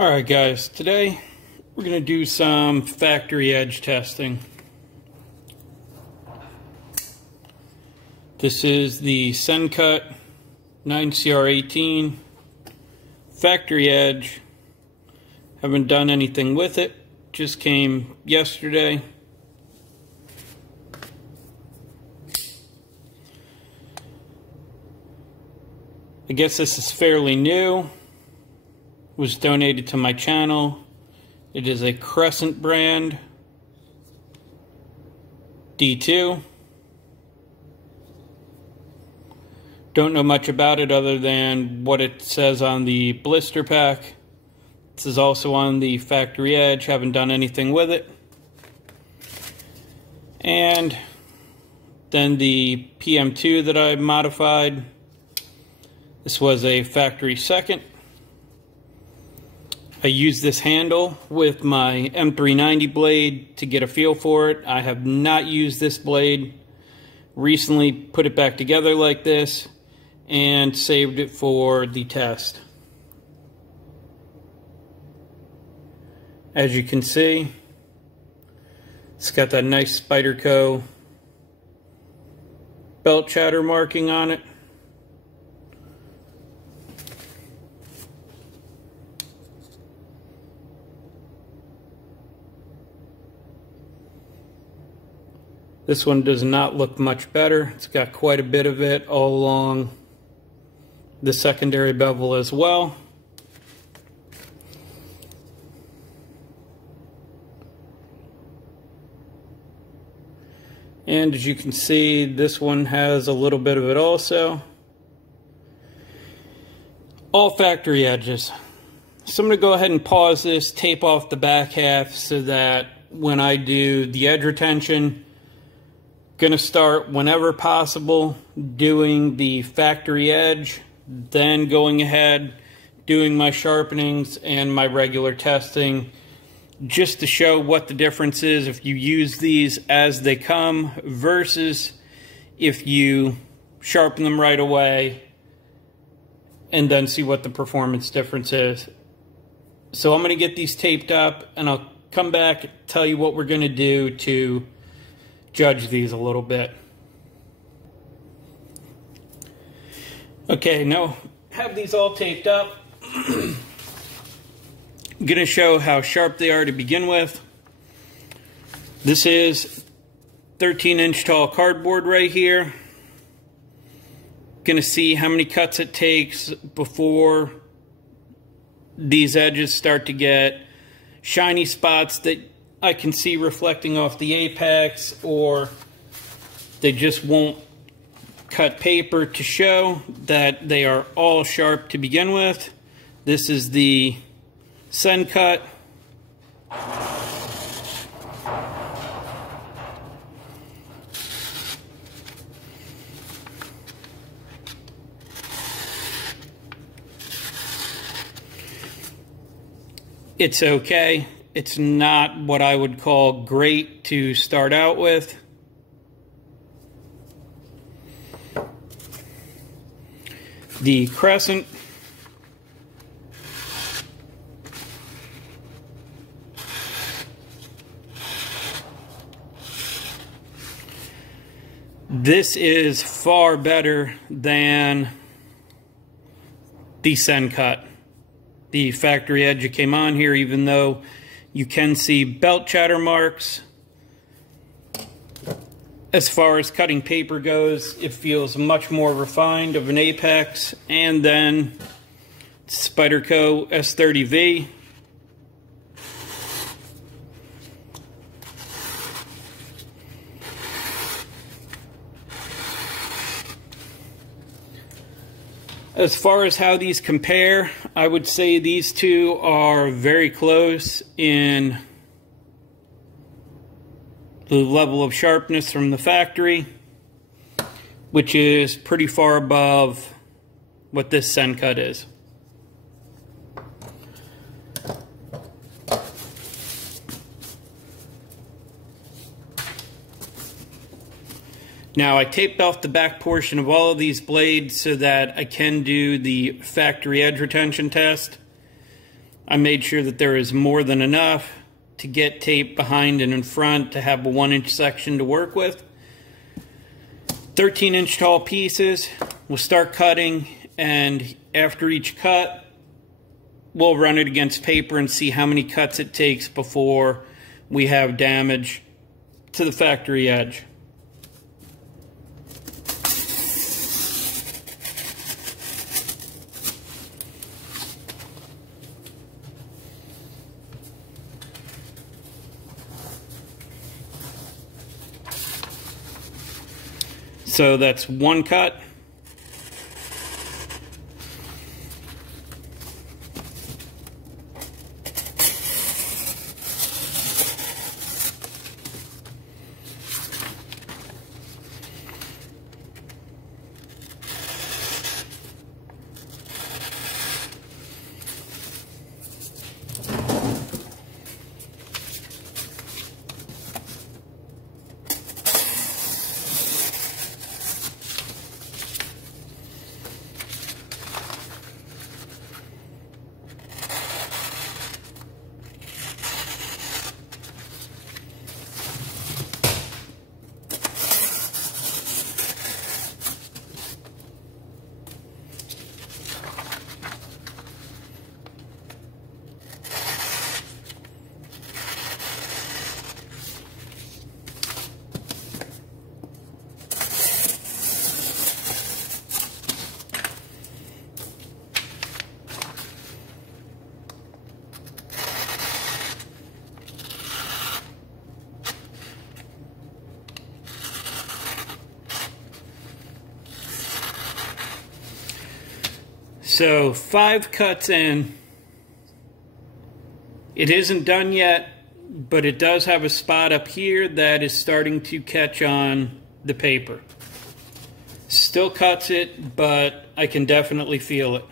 Alright guys, today we're going to do some factory edge testing. This is the Sencut 9CR18 factory edge. Haven't done anything with it, just came yesterday. I guess this is fairly new. Was donated to my channel. It is a Crescent brand D2. Don't know much about it other than what it says on the blister pack. This is also on the factory edge. Haven't done anything with it. And then the PM2 that I modified. This was a factory second. I used this handle with my M390 blade to get a feel for it. I have not used this blade. Recently put it back together like this and saved it for the test. As you can see, it's got that nice Spyderco belt chatter marking on it. This one does not look much better. It's got quite a bit of it all along the secondary bevel as well. And as you can see, this one has a little bit of it also. All factory edges. So I'm going to go ahead and pause this, tape off the back half so that when I do the edge retention, going to start whenever possible doing the factory edge, then going ahead doing my sharpenings and my regular testing, just to show what the difference is if you use these as they come versus if you sharpen them right away, and then see what the performance difference is. So I'm going to get these taped up and I'll come back and tell you what we're going to do to judge these a little bit. Okay, now have these all taped up. I'm going to show how sharp they are to begin with. This is 13-inch tall cardboard right here. Going to see how many cuts it takes before these edges start to get shiny spots that I can see reflecting off the apex, or they just won't cut paper to show that they are all sharp to begin with. This is the Sencut. It's okay. It's not what I would call great to start out with. The Crescent. This is far better than the Sencut. The factory edge that came on here, even though you can see belt chatter marks. As far as cutting paper goes, it feels much more refined of an apex. And then Spyderco S30V. As far as how these compare, I would say these two are very close in the level of sharpness from the factory, which is pretty far above what this Sencut is. Now I taped off the back portion of all of these blades so that I can do the factory edge retention test. I made sure that there is more than enough to get tape behind and in front to have a 1-inch section to work with. 13-inch tall pieces. We'll start cutting, and after each cut, we'll run it against paper and see how many cuts it takes before we have damage to the factory edge. So that's one cut. So 5 cuts in. It isn't done yet, but it does have a spot up here that is starting to catch on the paper. Still cuts it, but I can definitely feel it.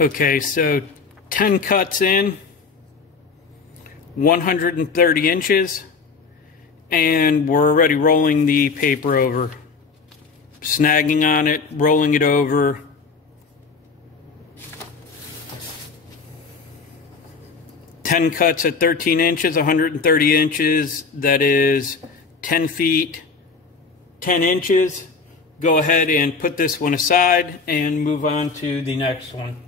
Okay, so 10 cuts in, 130 inches, and we're already rolling the paper over. Snagging on it, rolling it over. Ten cuts at 13 inches, 130 inches, that is 10 feet, 10 inches. Go ahead and put this one aside and move on to the next one.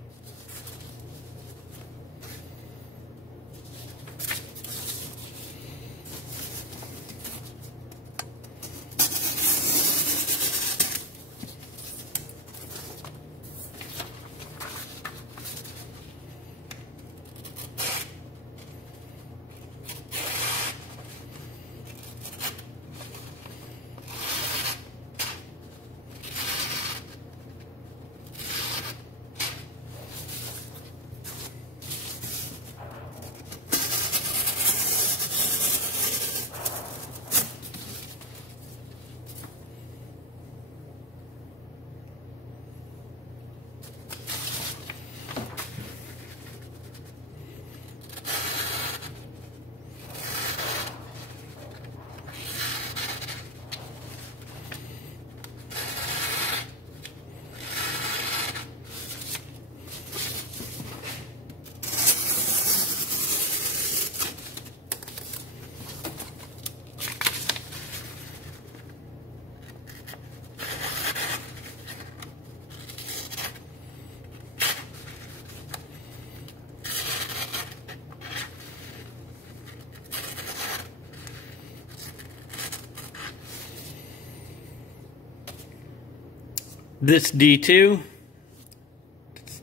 This D2,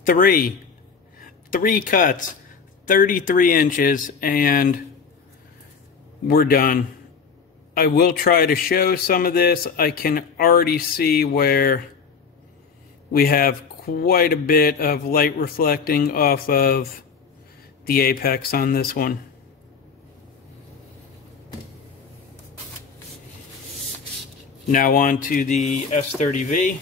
three cuts, 33 inches, and we're done. I will try to show some of this. I can already see where we have quite a bit of light reflecting off of the apex on this one. Now on to the S30V.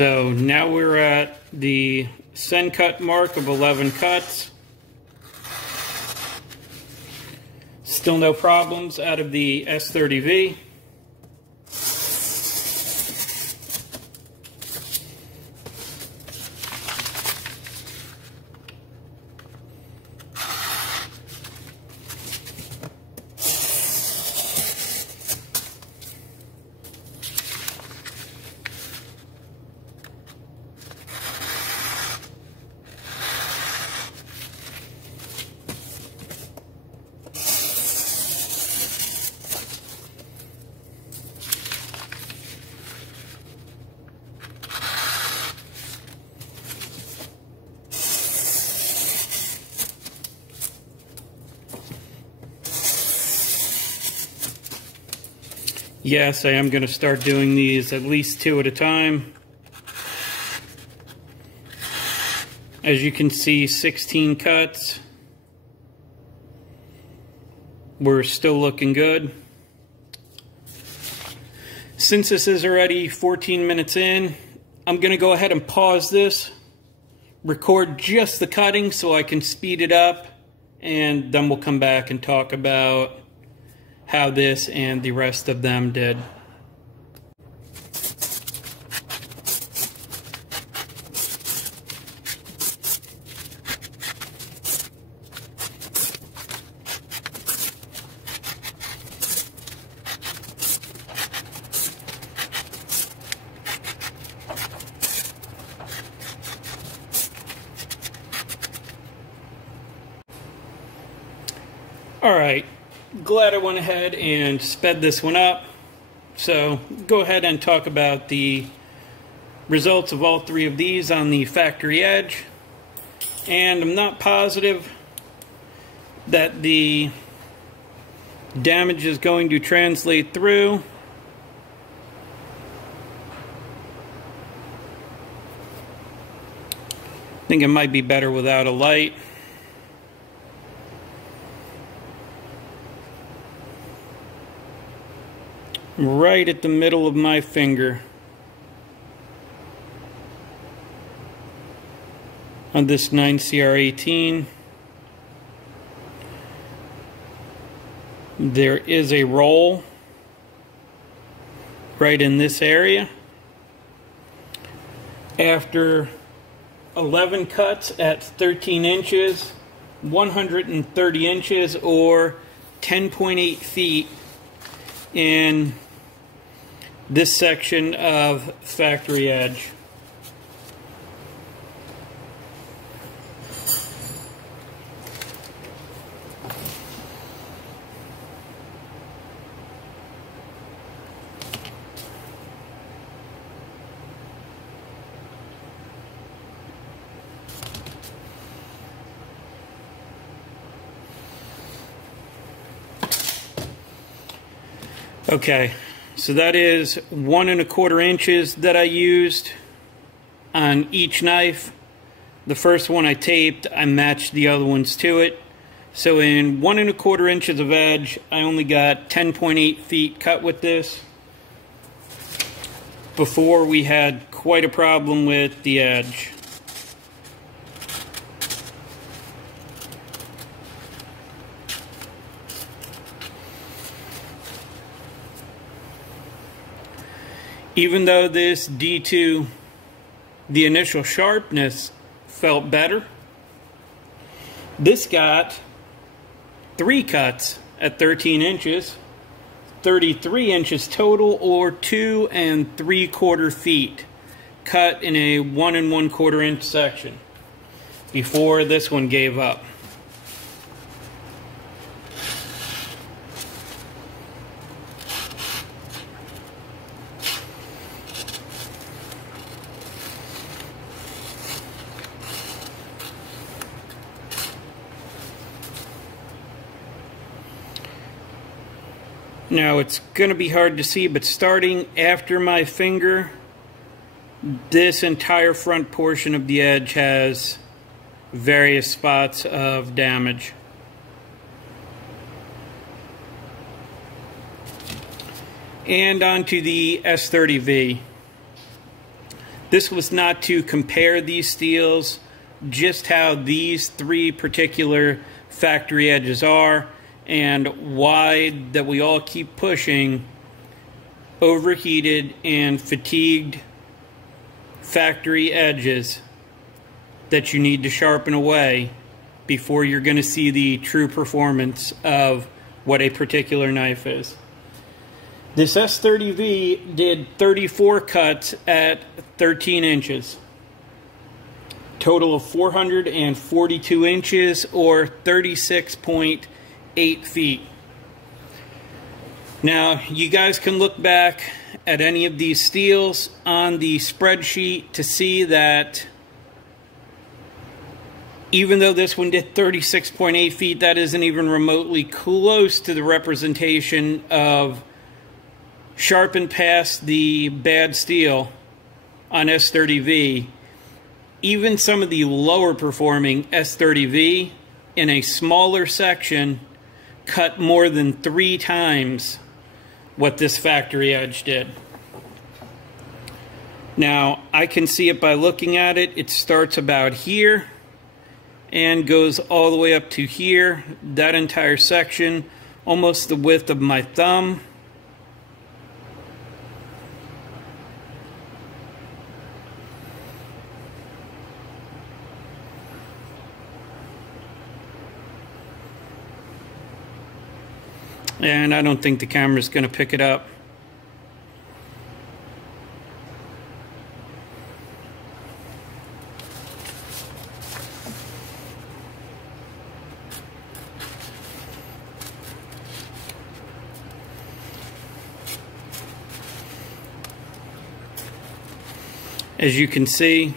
So now we're at the send cut mark of 11 cuts. Still no problems out of the S30V. Yes, I am going to start doing these at least 2 at a time. As you can see, 16 cuts. We're still looking good. Since this is already 14 minutes in, I'm going to go ahead and pause this, record just the cutting so I can speed it up, and then we'll come back and talk about how this and the rest of them did. All right. Glad I went ahead and sped this one up. So go ahead and talk about the results of all 3 of these on the factory edge. And I'm not positive that the damage is going to translate through, think it might be better without a light. Right at the middle of my finger on this 9CR18. There is a roll right in this area. After 11 cuts at 13 inches, 130 inches, or 10.8 feet in this section of factory edge. Okay, so that is 1 1/4 inches that I used on each knife. The first one I taped, I matched the other ones to it. So in 1 1/4 inches of edge, I only got 10.8 feet cut with this. Before, we had quite a problem with the edge. Even though this D2, the initial sharpness felt better, this got 3 cuts at 13 inches, 33 inches total, or 2 3/4 feet cut in a 1 1/4 inch section before this one gave up. Now it's going to be hard to see, but starting after my finger, this entire front portion of the edge has various spots of damage. And onto the S30V. This was not to compare these steels, just how these 3 particular factory edges are, and why that we all keep pushing overheated and fatigued factory edges that you need to sharpen away before you're going to see the true performance of what a particular knife is. This S30V did 34 cuts at 13 inches. Total of 442 inches, or 36.8 feet. Now, you guys can look back at any of these steels on the spreadsheet to see that even though this one did 36.8 feet, that isn't even remotely close to the representation of sharpen past the bad steel on S30V. Even some of the lower performing S30V in a smaller section cut more than 3 times what this factory edge did. Now, I can see it by looking at it. It starts about here and goes all the way up to here. That entire section, almost the width of my thumb. And I don't think the camera's going to pick it up. As you can see,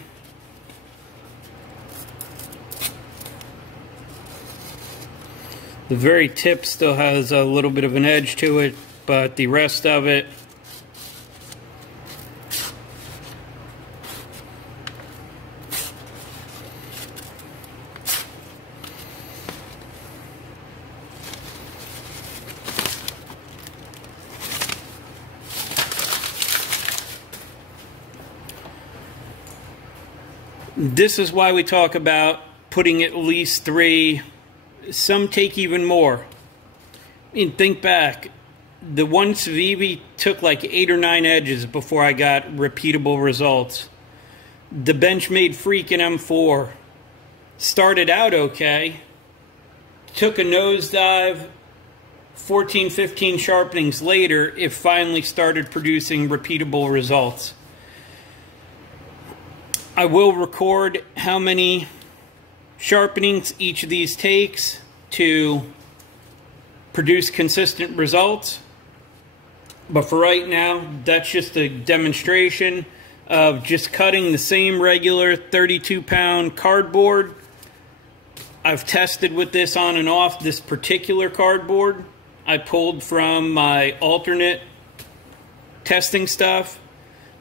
the very tip still has a little bit of an edge to it, but the rest of it This is why we talk about putting at least 3. Some take even more. I mean, think back. The one Civivi took like 8 or 9 edges before I got repeatable results. The Benchmade freaking M4 started out okay. Took a nosedive. 14, 15 sharpenings later, it finally started producing repeatable results. I will record how many sharpenings each of these takes to produce consistent results. But for right now, that's just a demonstration of just cutting the same regular 32-pound cardboard. I've tested with this on and off. This particular cardboard I pulled from my alternate testing stuff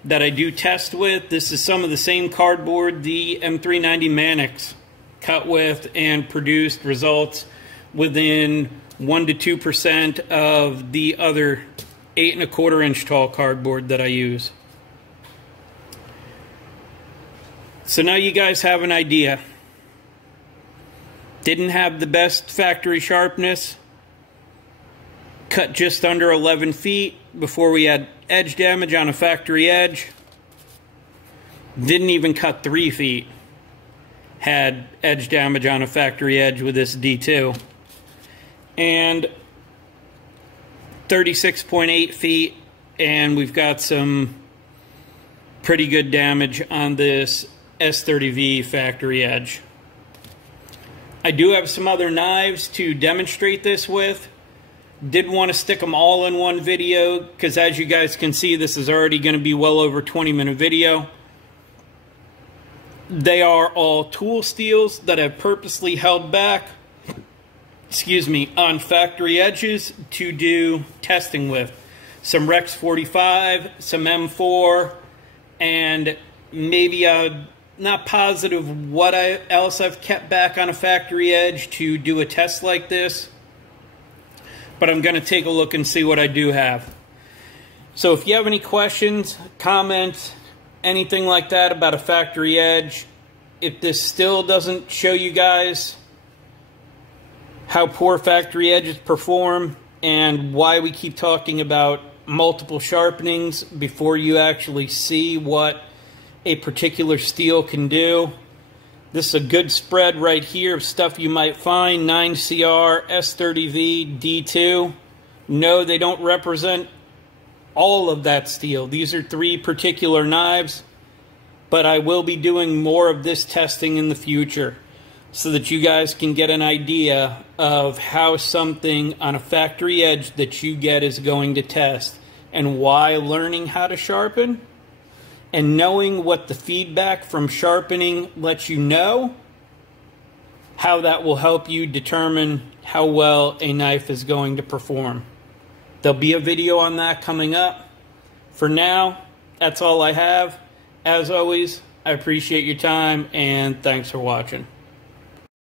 that I do test with. This is some of the same cardboard the M390 Mannix cut with and produced results within 1 to 2% of the other 8 1/4 inch tall cardboard that I use. So now you guys have an idea. Didn't have the best factory sharpness. Cut just under 11 feet before we had edge damage on a factory edge. Didn't even cut 3 feet. Had edge damage on a factory edge with this D2. And 36.8 feet, and we've got some pretty good damage on this S30V factory edge. I do have some other knives to demonstrate this with. Didn't want to stick them all in one video because, as you guys can see, this is already going to be well over 20-minute video. They are all tool steels that I've purposely held back, on factory edges to do testing with. Some Rex 45, some M4, and maybe not positive what else I've kept back on a factory edge to do a test like this. But I'm going to take a look and see what I do have. So if you have any questions, comments, anything like that about a factory edge, if this still doesn't show you guys how poor factory edges perform and why we keep talking about multiple sharpenings before you actually see what a particular steel can do, this is a good spread right here of stuff you might find. 9CR, S30V, D2. No, they don't represent all of that steel. These are 3 particular knives, but I will be doing more of this testing in the future so that you guys can get an idea of how something on a factory edge that you get is going to test, and why learning how to sharpen and knowing what the feedback from sharpening lets you know, how that will help you determine how well a knife is going to perform. There'll be a video on that coming up. For now, that's all I have. As always, I appreciate your time, and thanks for watching.